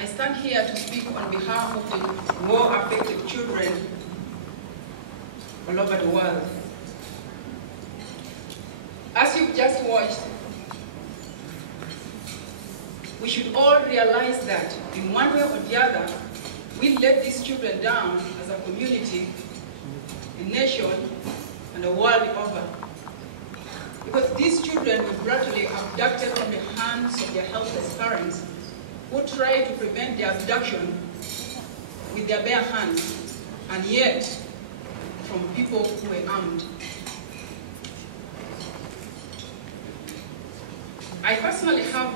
I stand here to speak on behalf of the war-affected children all over the world. As you've just watched, we should all realize that in one way or the other, we let these children down as a community, a nation, and the world over. Because these children were brutally abducted from the hands of their helpless parents who tried to prevent their abduction with their bare hands, and yet from people who were armed. I personally have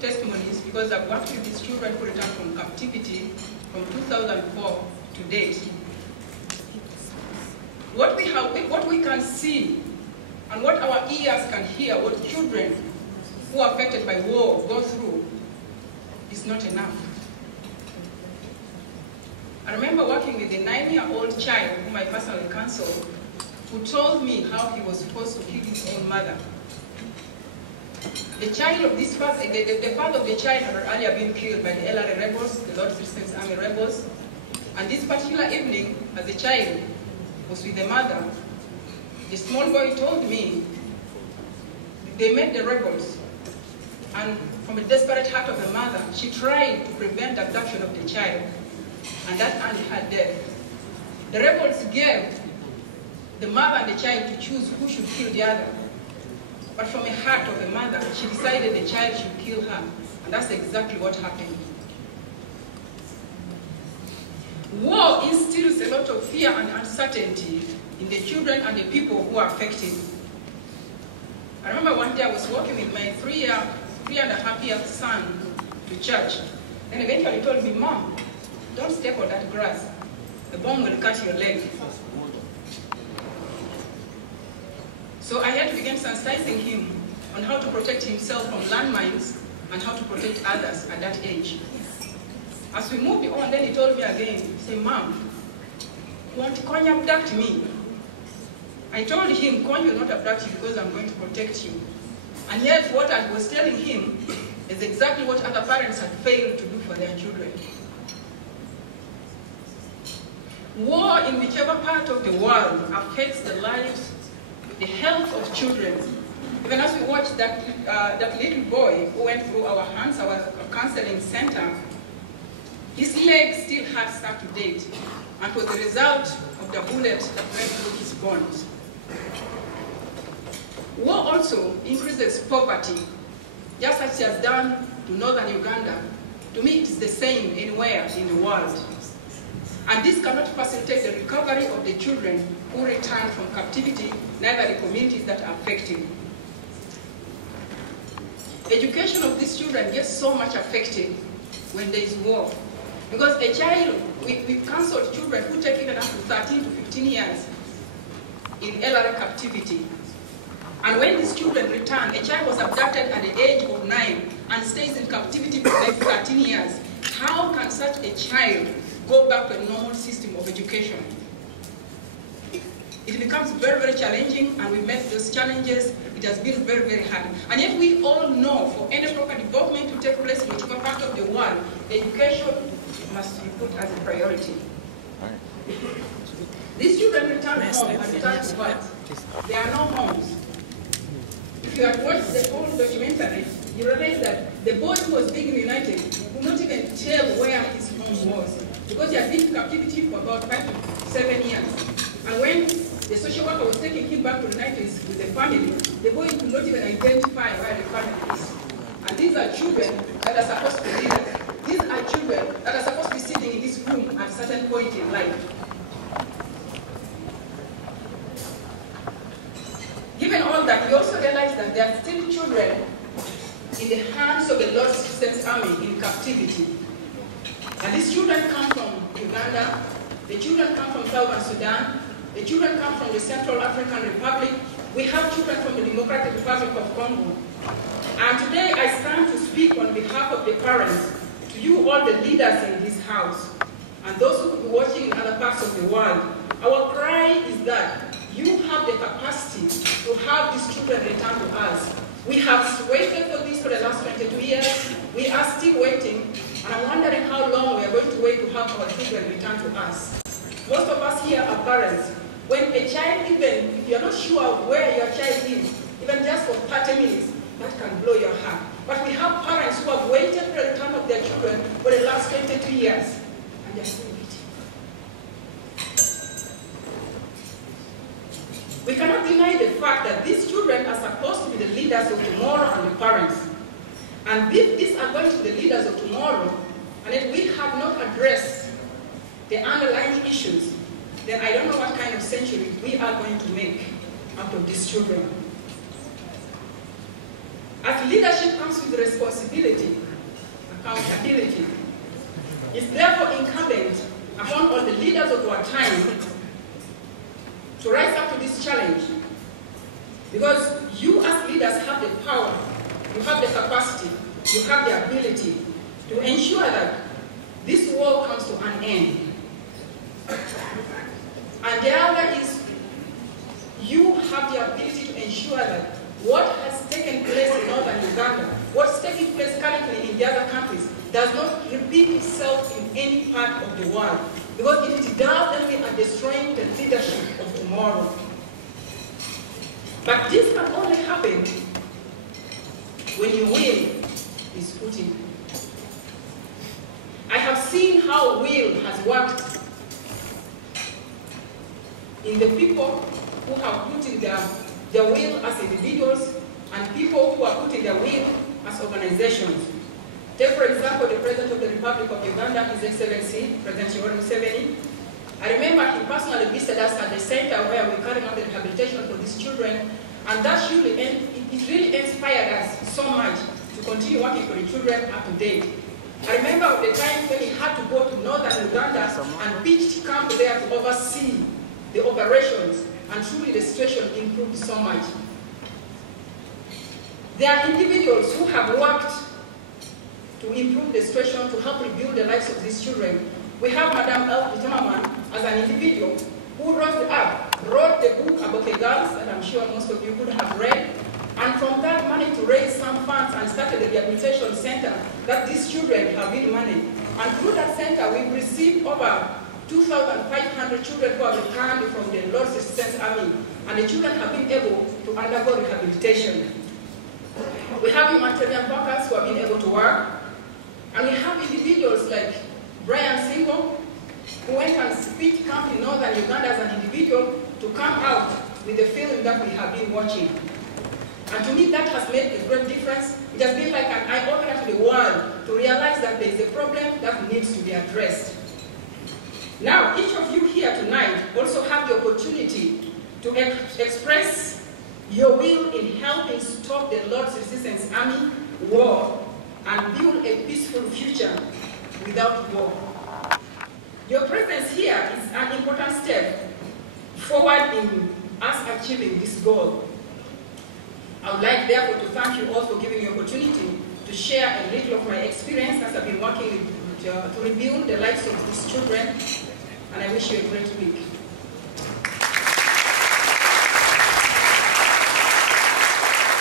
testimonies because I've worked with these children who returned from captivity from 2004 to date. What we can see and what our ears can hear, what children who are affected by war go through, is not enough. I remember working with a 9-year-old child whom I personally counseled, who told me how he was supposed to kill his own mother. The father of the child had earlier been killed by the LRA rebels, the Lord's Resistance Army rebels, and this particular evening, as the child was with the mother, the small boy told me they met the rebels, and from a desperate heart of the mother, she tried to prevent the abduction of the child, and that ended her death. The rebels gave the mother and the child to choose who should kill the other. But from the heart of the mother, she decided the child should kill her. And that's exactly what happened. War instills a lot of fear and uncertainty in the children and the people who are affected. I remember one day I was walking with my 3.5-year son to church. Then eventually he told me, "Mom, don't step on that grass. The bomb will cut your leg." So I had to begin sensitizing him on how to protect himself from landmines and how to protect others at that age. As we moved on, then he told me again, he said, "Mom, won't Konya abduct me?" I told him, "Konya will not abduct you because I'm going to protect you." And yet what I was telling him is exactly what other parents had failed to do for their children. War in whichever part of the world affects the lives, the health of children. Even as we watched that little boy who went through our hands, our counseling center, his leg still hurts up to date, and was the result of the bullet that went through his bones. War also increases poverty, just as it has done to northern Uganda. To me, it is the same anywhere in the world. And this cannot facilitate the recovery of the children who return from captivity, neither the communities that are affected. Education of these children gets so much affected when there is war. Because a child, we've counseled children who take even up to 13 to 15 years in LRA captivity. And when these children return, a child was abducted at the age of 9 and stays in captivity for the next 13 years. How can such a child go back to a normal system of education? It becomes very, very challenging, and we met those challenges. It has been very, very hard. And yet we all know for any proper development to take place in whichever part of the world, education must be put as a priority. These children return home and return to what? There are no homes. If you have watched the whole documentary, you realize that the boy who was being united could not even tell where his home was, because he had been in captivity for about 5 to 7 years. And when the social worker was taking him back to the 90s with the family, the boy could not even identify where the family is. And these are children that are supposed to be leaders. These are children that are supposed to be sitting in this room at a certain point in life. Given all that, we also realize that there are still children in the hands of the Lord's Resistance Army in captivity. And these children come from Uganda, the children come from Southern Sudan, the children come from the Central African Republic, we have children from the Democratic Republic of Congo. And today I stand to speak on behalf of the parents, to you all the leaders in this house, and those who could be watching in other parts of the world. Our cry is that you have the capacity to have these children return to us. We have waited for this for the last 22 years. We are still waiting. And I'm wondering how long we are going to wait to have our children return to us. Most of us here are parents. When a child, even if you're not sure where your child is, even just for 30 minutes, that can blow your heart. But we have parents who have waited for the return of their children for the last 22 years, and they're still waiting. We cannot deny the fact that these children are supposed to be the leaders of tomorrow and the parents. And if these are going to be the leaders of tomorrow, and if we have not addressed the underlying issues, then I don't know what kind of century we are going to make out of these children. As leadership comes with responsibility, accountability, it's therefore incumbent upon all the leaders of our time to rise up to this challenge. Because you as leaders have the power, you have the capacity, you have the ability to ensure that this war comes to an end. And the other is, you have the ability to ensure that what has taken place in northern Uganda, what's taking place currently in the other countries, does not repeat itself in any part of the world. Because if it does, then we are destroying the leadership of tomorrow. But this can only happen when your will is put in. I have seen how will has worked in the people who have put in their will as individuals and people who are putting their will as organizations. Take, for example, the President of the Republic of Uganda, His Excellency, President Yoweri Museveni. I remember he personally visited us at the center where we carried out the rehabilitation for these children, and that it really inspired us so much to continue working for the children up to date. I remember the time when he had to go to northern Uganda and pitched camp there to oversee the operations, and truly the situation improved so much. There are individuals who have worked to improve the situation, to help rebuild the lives of these children. We have Madame El Zimmerman as an individual who wrote the book about the girls that I'm sure most of you could have read, and from that managed to raise some funds and started the rehabilitation center that these children have been managed. And through that center, we've received over 2,500 children who have returned from the Lord's Resistance Army, and the children have been able to undergo rehabilitation. We have humanitarian workers who have been able to work, and we have individuals like Brian Singo, who went and pitched camp in northern Uganda as an individual to come out with the film that we have been watching. And to me, that has made a great difference. It has been like an eye-opener to the world to realize that there is a problem that needs to be addressed. Now, each of you here tonight also have the opportunity to express your will in helping stop the Lord's Resistance Army war and build a peaceful future without war. Your presence here is an important step forward in us achieving this goal. I would like, therefore, to thank you all for giving me the opportunity to share a little of my experience as I've been working to rebuild the lives of these children, and I wish you a great week.